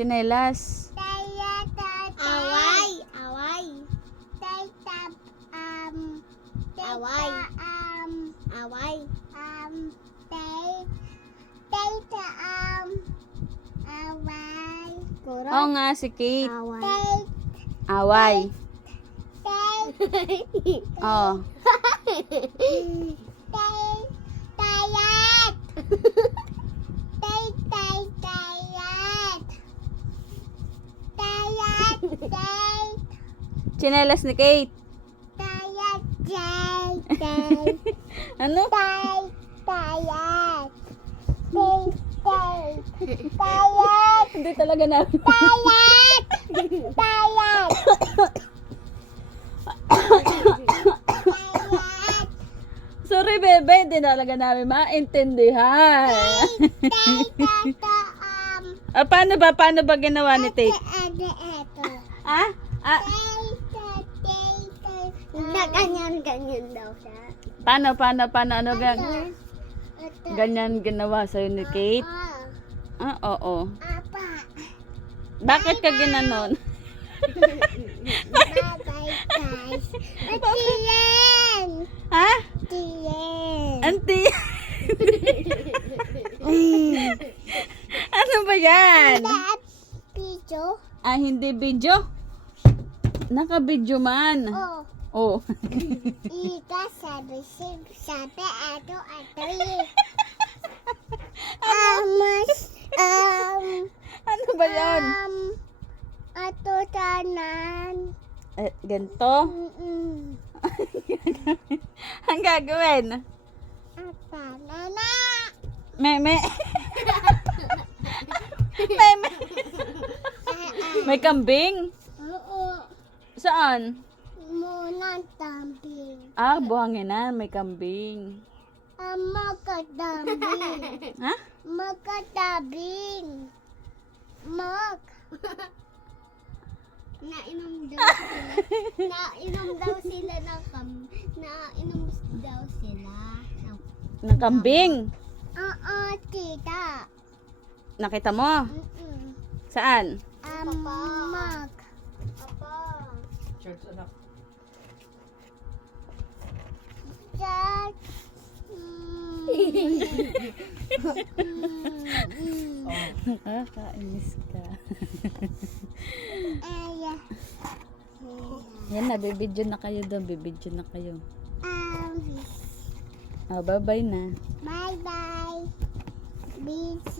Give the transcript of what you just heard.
Tsinelas. Away. Away. Away. Away. Kurang. Oo nga, si Kate. Away. Away. Oh. Tsinelas ni Kate. Ano? Hindi talaga na. Sorry, bebe. Hindi talaga namin maintindihan. Paano ba? Paano ba ginawa ni Tate? Ah? Ah, Na ganyan daw siya. paano? Ano ganyan ginawa sa'yo ni Kate? Ah, oo. Apa. Bakit ka ginanon? Bye guys. Atiyen. Ha? Atiyen. Auntie? Ano ba yan? Picho. Ah, hindi video? Naka-video man. Oh. Oh. Ika sabi ato. Ano ba yan? Ato tanan. Ganito? Ang gagawin? Apa nana. Meme. Meme. May kambing? Oo. Saan? Muna tamping. Ah, buhanginan. May kambing. Magkadambing. Ha? Magkatabing. Nainom daw sila nainom daw sila Ng kambing. Oo, tita. Nakita mo? Saan? Mag. Church anak. Jack. Nakakainis ka. Ay. Yan na, bibidyo na kayo doon. Bibidyo na kayo. Ah, bye-bye na. Bye bye. Bicho.